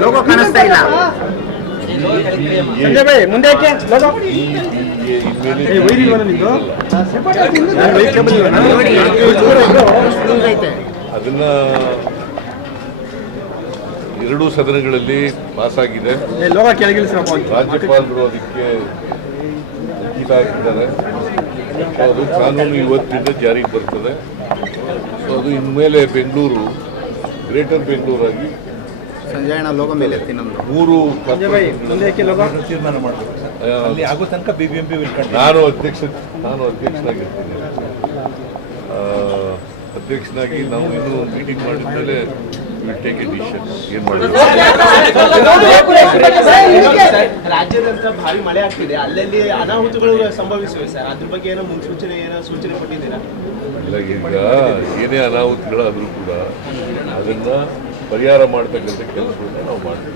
Logo ಕಾಣಿಸ್ತಾ ಇಲ್ಲ. ಮುಂದೆ ಅದನ್ನ ಎರಡೂ ಸದನಗಳಲ್ಲಿ ಪಾಸ್ ಆಗಿದೆ. ರಾಜ್ಯಪಾಲರು ಅದಕ್ಕೆ ಅಂಕಿತ ಹಾಕಿದ್ದಾರೆ. ಅದು ಕಾನೂನು ಇವತ್ತಿಂದ ಜಾರಿಗೆ ಬರ್ತದೆ. ಸೊ ಅದು ಇನ್ಮೇಲೆ ಬೆಂಗಳೂರು ಗ್ರೇಟರ್ ಬೆಂಗಳೂರಾಗಿ ಸಂಜಯಣ್ಣ ಲೋಗೋ ಮೇಲೆ 3 ತೀರ್ಮಾನ ಮಾಡಬೇಕು. ಅಲ್ಲಿ ಆಗೋ ತನಕ BBMP ನಾನು ಅಧ್ಯಕ್ಷನಾಗಿರ್ತೀನಿ. ಅಧ್ಯಕ್ಷನಾಗಿ ನಾವು ಇನ್ನೂ ಮೀಟಿಂಗ್ ಮಾಡಿದ್ಮೇಲೆ ಟೇಕ್ ಎ ಡಿಸಿಷನ್ ಏನು ಮಾಡಬೇಕು. ರಾಜ್ಯದಂತ ಭಾರಿ ಮಳೆ ಆಗ್ತಿದೆ, ಅಲ್ಲಲ್ಲಿ ಅನಾಹುತಗಳು ಸಂಭವಿಸಿವೆ ಸರ್. ಅದ್ರ ಬಗ್ಗೆ ಏನೋ ಮುನ್ಸೂಚನೆ ಸೂಚನೆ ಕೊಟ್ಟಿದ್ದೀರಾ? ಇಲ್ಲ, ಈಗ ಏನೇ ಅನಾಹುತಗಳಾದರೂ ಕೂಡ ಅದನ್ನ ಪರಿಹಾರ ಮಾಡ್ತಕ್ಕಂಥ ಕೆಲಸವನ್ನು ನಾವು ಮಾಡ್ತೀವಿ.